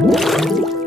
Thank you.